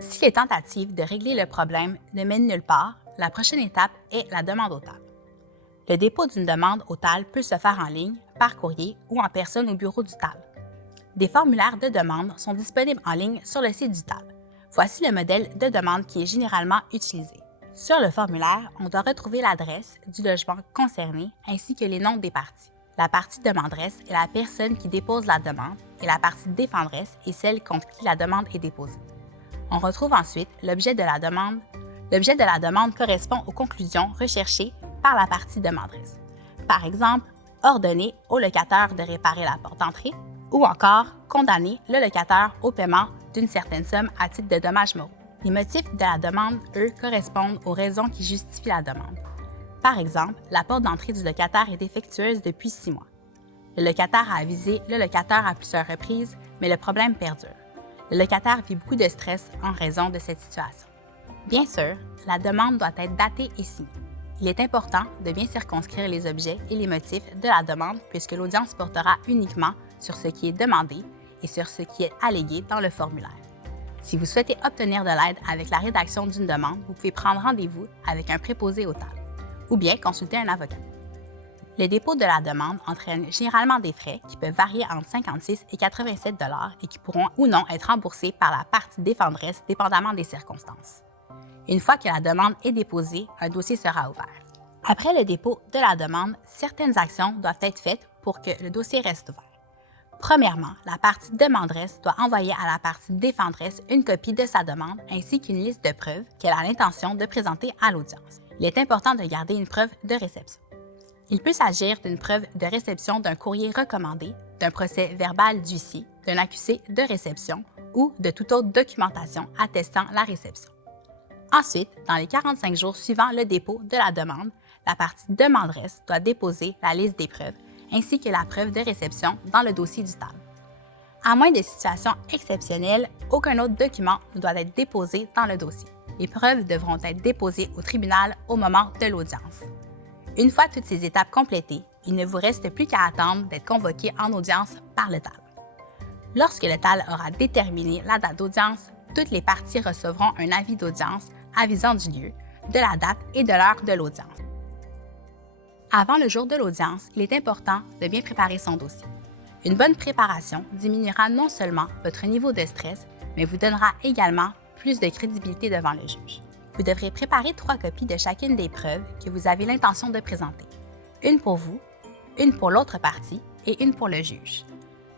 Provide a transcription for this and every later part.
Si les tentatives de régler le problème ne mènent nulle part, la prochaine étape est la demande au TAL. Le dépôt d'une demande au TAL peut se faire en ligne, par courrier ou en personne au bureau du TAL. Des formulaires de demande sont disponibles en ligne sur le site du TAL. Voici le modèle de demande qui est généralement utilisé. Sur le formulaire, on doit retrouver l'adresse du logement concerné ainsi que les noms des parties. La partie demanderesse est la personne qui dépose la demande et la partie défenderesse est celle contre qui la demande est déposée. On retrouve ensuite l'objet de la demande. L'objet de la demande correspond aux conclusions recherchées par la partie demanderesse. Par exemple, ordonner au locataire de réparer la porte d'entrée ou encore condamner le locataire au paiement d'une certaine somme à titre de dommages moraux. Les motifs de la demande, eux, correspondent aux raisons qui justifient la demande. Par exemple, la porte d'entrée du locataire est défectueuse depuis 6 mois. Le locataire a avisé le locataire à plusieurs reprises, mais le problème perdure. Le locataire vit beaucoup de stress en raison de cette situation. Bien sûr, la demande doit être datée et signée. Il est important de bien circonscrire les objets et les motifs de la demande puisque l'audience portera uniquement sur ce qui est demandé et sur ce qui est allégué dans le formulaire. Si vous souhaitez obtenir de l'aide avec la rédaction d'une demande, vous pouvez prendre rendez-vous avec un préposé au TAL ou bien consulter un avocat. Le dépôt de la demande entraîne généralement des frais qui peuvent varier entre 56 et 87 et qui pourront ou non être remboursés par la partie défenderesse dépendamment des circonstances. Une fois que la demande est déposée, un dossier sera ouvert. Après le dépôt de la demande, certaines actions doivent être faites pour que le dossier reste ouvert. Premièrement, la partie demanderesse doit envoyer à la partie défenderesse une copie de sa demande ainsi qu'une liste de preuves qu'elle a l'intention de présenter à l'audience. Il est important de garder une preuve de réception. Il peut s'agir d'une preuve de réception d'un courrier recommandé, d'un procès verbal d'huissier, d'un accusé de réception ou de toute autre documentation attestant la réception. Ensuite, dans les 45 jours suivant le dépôt de la demande, la partie demanderesse doit déposer la liste des preuves ainsi que la preuve de réception dans le dossier du TAL. À moins de situations exceptionnelles, aucun autre document ne doit être déposé dans le dossier. Les preuves devront être déposées au tribunal au moment de l'audience. Une fois toutes ces étapes complétées, il ne vous reste plus qu'à attendre d'être convoqué en audience par le TAL. Lorsque le TAL aura déterminé la date d'audience, toutes les parties recevront un avis d'audience avisant du lieu, de la date et de l'heure de l'audience. Avant le jour de l'audience, il est important de bien préparer son dossier. Une bonne préparation diminuera non seulement votre niveau de stress, mais vous donnera également plus de crédibilité devant le juge. Vous devrez préparer 3 copies de chacune des preuves que vous avez l'intention de présenter. Une pour vous, une pour l'autre partie et une pour le juge.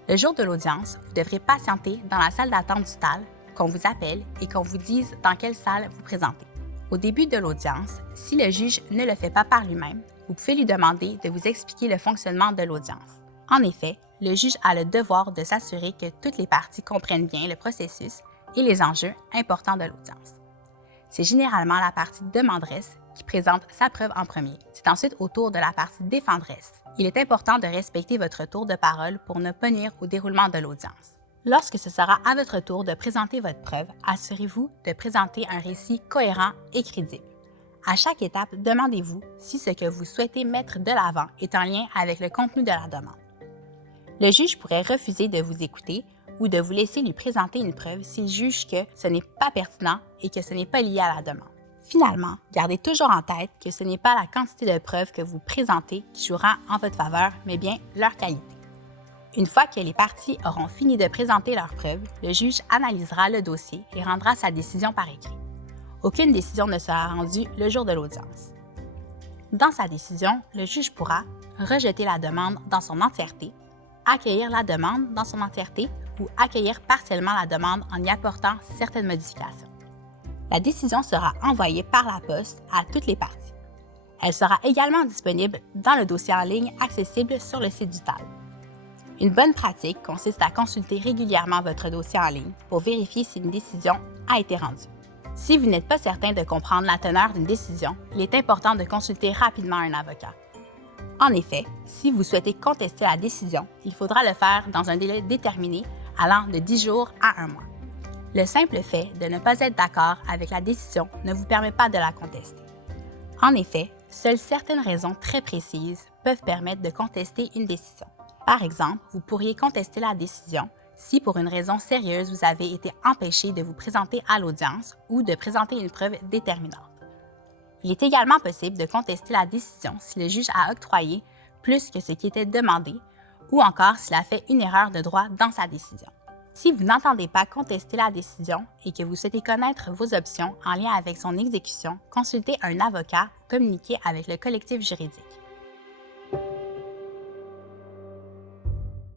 Le jour de l'audience, vous devrez patienter dans la salle d'attente du TAL, qu'on vous appelle et qu'on vous dise dans quelle salle vous présentez. Au début de l'audience, si le juge ne le fait pas par lui-même, vous pouvez lui demander de vous expliquer le fonctionnement de l'audience. En effet, le juge a le devoir de s'assurer que toutes les parties comprennent bien le processus et les enjeux importants de l'audience. C'est généralement la partie demanderesse qui présente sa preuve en premier. C'est ensuite au tour de la partie défenderesse. Il est important de respecter votre tour de parole pour ne pas nuire au déroulement de l'audience. Lorsque ce sera à votre tour de présenter votre preuve, assurez-vous de présenter un récit cohérent et crédible. À chaque étape, demandez-vous si ce que vous souhaitez mettre de l'avant est en lien avec le contenu de la demande. Le juge pourrait refuser de vous écouter ou de vous laisser lui présenter une preuve s'il juge que ce n'est pas pertinent et que ce n'est pas lié à la demande. Finalement, gardez toujours en tête que ce n'est pas la quantité de preuves que vous présentez qui jouera en votre faveur, mais bien leur qualité. Une fois que les parties auront fini de présenter leurs preuves, le juge analysera le dossier et rendra sa décision par écrit. Aucune décision ne sera rendue le jour de l'audience. Dans sa décision, le juge pourra rejeter la demande dans son entièreté, accueillir la demande dans son entièreté ou accueillir partiellement la demande en y apportant certaines modifications. La décision sera envoyée par la poste à toutes les parties. Elle sera également disponible dans le dossier en ligne accessible sur le site du TAL. Une bonne pratique consiste à consulter régulièrement votre dossier en ligne pour vérifier si une décision a été rendue. Si vous n'êtes pas certain de comprendre la teneur d'une décision, il est important de consulter rapidement un avocat. En effet, si vous souhaitez contester la décision, il faudra le faire dans un délai déterminé allant de 10 jours à 1 mois. Le simple fait de ne pas être d'accord avec la décision ne vous permet pas de la contester. En effet, seules certaines raisons très précises peuvent permettre de contester une décision. Par exemple, vous pourriez contester la décision si pour une raison sérieuse vous avez été empêché de vous présenter à l'audience ou de présenter une preuve déterminante. Il est également possible de contester la décision si le juge a octroyé plus que ce qui était demandé ou encore s'il a fait une erreur de droit dans sa décision. Si vous n'entendez pas contester la décision et que vous souhaitez connaître vos options en lien avec son exécution, consultez un avocat ou communiquez avec le collectif juridique.